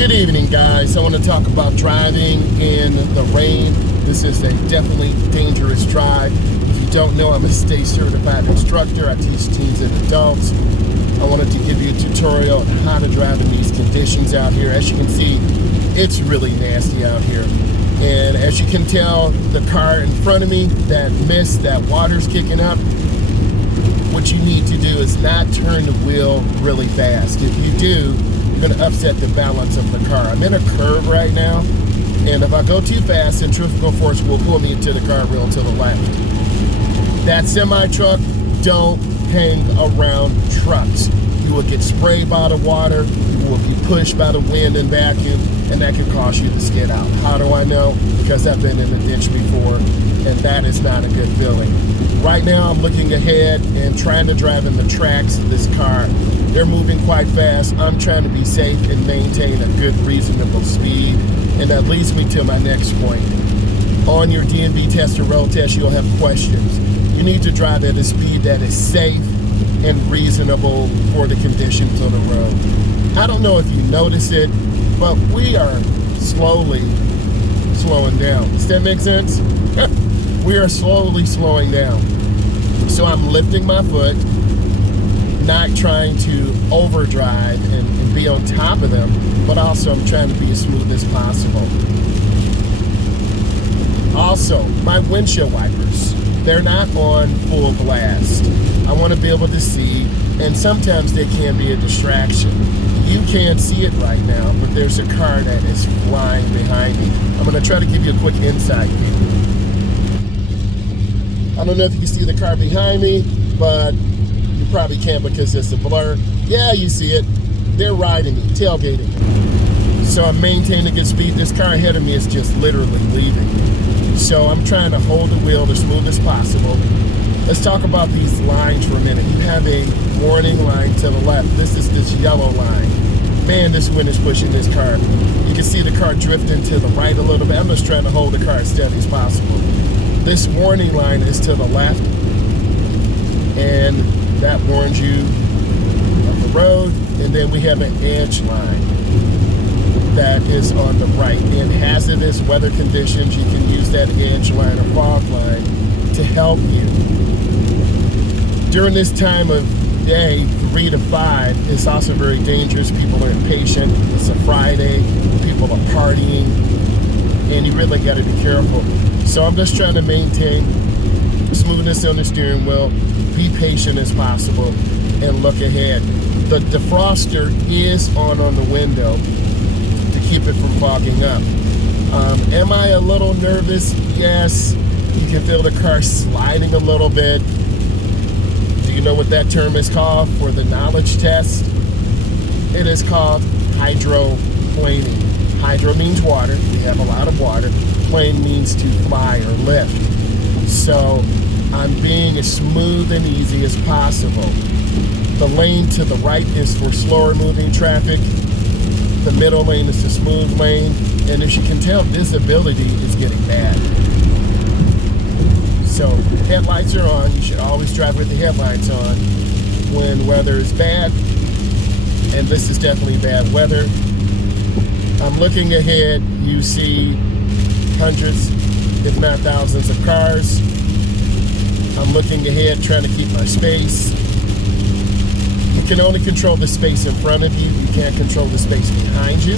Good evening, guys. I want to talk about driving in the rain. This is a definitely dangerous drive. If you don't know, I'm a state certified instructor. I teach teens and adults. I wanted to give you a tutorial on how to drive in these conditions out here. As you can see, it's really nasty out here. And as you can tell, the car in front of me, that mist, that water's kicking up. What you need to do is not turn the wheel really fast. If you do, you're going to upset the balance of the car. I'm in a curve right now, and if I go too fast, centrifugal force will pull me into the guardrail to the left. That semi-truck, don't hang around trucks. You will get sprayed by the water, you will be pushed by the wind and vacuum, and that can cause you to skid out. How do I know? Because I've been in a ditch before, and that is not a good feeling. Right now, I'm looking ahead and trying to drive in the tracks of this car. They're moving quite fast. I'm trying to be safe and maintain a good, reasonable speed, and that leads me to my next point. On your DMV test or road test, you'll have questions. You need to drive at a speed that is safe and reasonable for the conditions on the road. I don't know if you notice it, but we are slowly slowing down. Does that make sense? We are slowly slowing down. So I'm lifting my foot, not trying to overdrive and be on top of them, but also I'm trying to be as smooth as possible. Also, my windshield wipers, they're not on full blast. I want to be able to see, and sometimes they can be a distraction. You can't see it right now, but there's a car that is flying behind me. I'm going to try to give you a quick insight view. I don't know if you can see the car behind me, but you probably can't because it's a blur. Yeah, you see it. They're riding me, tailgating me. So I'm maintaining good speed. This car ahead of me is just literally leaving. So I'm trying to hold the wheel as smooth as possible. Let's talk about these lines for a minute. You have a warning line to the left. This is this yellow line. Man, this wind is pushing this car. You can see the car drifting to the right a little bit. I'm just trying to hold the car as steady as possible. This warning line is to the left, and that warns you of the road. And then we have an edge line that is on the right. In hazardous weather conditions, you can use that edge line or fog line to help you. During this time of day, 3 to 5, it's also very dangerous. People are impatient. It's a Friday. People are partying, and you really got to be careful. So I'm just trying to maintain smoothness on the steering wheel, be patient as possible, and look ahead. The defroster is on the window to keep it from fogging up. Am I a little nervous? Yes. You can feel the car sliding a little bit. Do you know what that term is called for the knowledge test? It is called hydroplaning. Hydro means water. We have a lot of water. Plane means to fly or lift. So I'm being as smooth and easy as possible. The lane to the right is for slower moving traffic. The middle lane is the smooth lane. And as you can tell, visibility is getting bad. So headlights are on. You should always drive with the headlights on when weather is bad. And this is definitely bad weather. I'm looking ahead. You see hundreds, if not thousands of cars. I'm looking ahead, trying to keep my space. You can only control the space in front of you. You can't control the space behind you.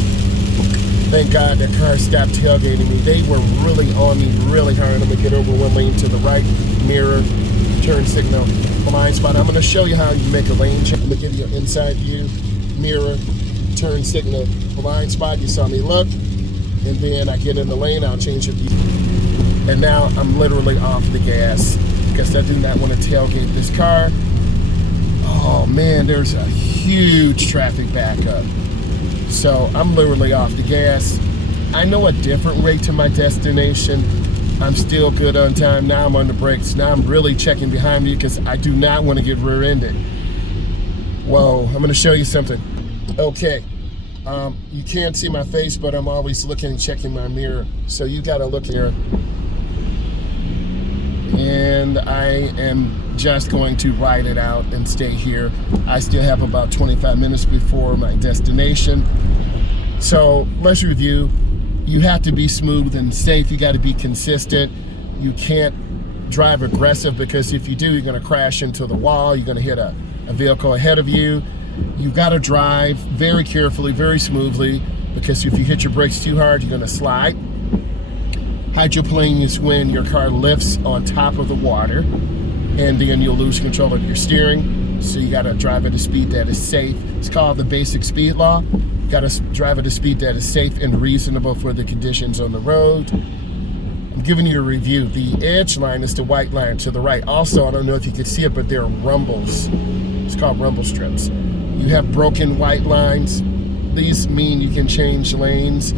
Thank God that car stopped tailgating me. They were really on me really hard. I'm going to get over one lane to the right, mirror, turn signal, blind spot. I'm going to show you how you make a lane change. I'm going to give you an inside view, mirror, turn signal, blind spot. You saw me look. And then I get in the lane, I'll change it. And now I'm literally off the gas because I do not want to tailgate this car. Oh man, there's a huge traffic backup. So I'm literally off the gas. I know a different way to my destination. I'm still good on time. Now I'm on the brakes. Now I'm really checking behind me because I do not want to get rear-ended. Whoa, I'm going to show you something. Okay. You can't see my face, but I'm always looking and checking my mirror. So you got to look here. And I am just going to ride it out and stay here. I still have about 25 minutes before my destination. So let's review. You have to be smooth and safe. You got to be consistent. You can't drive aggressive, because if you do, you're going to crash into the wall. You're going to hit a vehicle ahead of you. You've got to drive very carefully, very smoothly, because if you hit your brakes too hard, you're going to slide. Hydroplane is when your car lifts on top of the water, and then you'll lose control of your steering. So you got to drive at a speed that is safe. It's called the basic speed law. You got to drive at a speed that is safe and reasonable for the conditions on the road. I'm giving you a review. The edge line is the white line to the right. Also, I don't know if you can see it, but there are rumbles. It's called rumble strips. You have broken white lines. These mean you can change lanes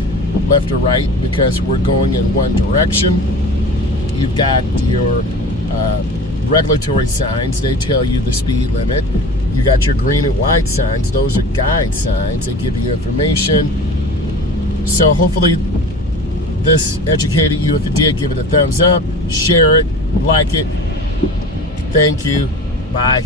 left or right, because we're going in one direction. You've got your regulatory signs. They tell you the speed limit. You got your green and white signs. Those are guide signs. They give you information. So hopefully this educated you. If it did, give it a thumbs up, share it, like it. Thank you. Bye.